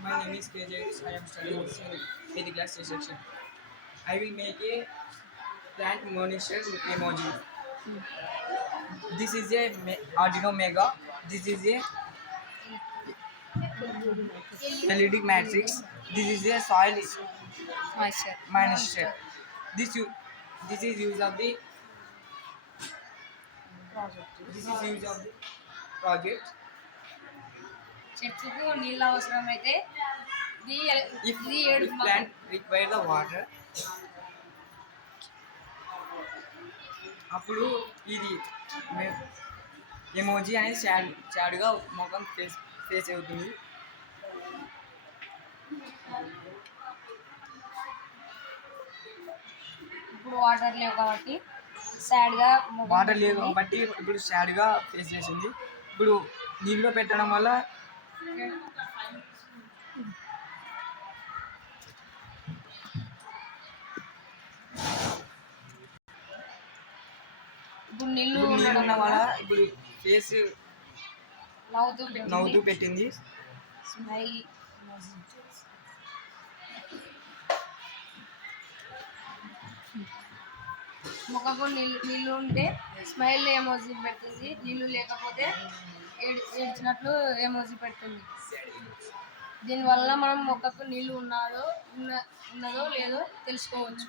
My name is KJ. I am studying in 8th class C section. I will make a plant monitor emoji. This is a Arduino Mega. This is a LED matrix. This is a soil monitor. This u- this is use of the this is use of the project. చెట్టుకు నీళ్ళు అవసరమైతే ఇది If ఇది ఏడు if plant require the water, అప్పుడు ఇది emoji అనేది చాడుగా ముఖం ఫేస్ అవుతుంది. ఇప్పుడు వాటర్ లేవు కాబట్టి సాడ్గా వాటర్ లేదు కాబట్టి ఇప్పుడు సాడ్గా ఫేస్ చేసింది. ఇప్పుడు నీళ్ళు పెట్టడం వల్ల ఇప్పుడు నీళ్ళు ఉండడం వల్ల ఇప్పుడు ఫేస్ నవ్వుతూ పెట్టింది. స్మైల్ ముఖకు నీళ్ళు ఉంటే స్మైల్ ఎమోజీ పెడుతుంది, నీళ్ళు లేకపోతే ఏడ్చినట్లు ఎమోజీ పెడుతుంది. దీనివల్ల మనం మొక్కకు నీళ్ళు ఉన్నదో లేదో తెలుసుకోవచ్చు.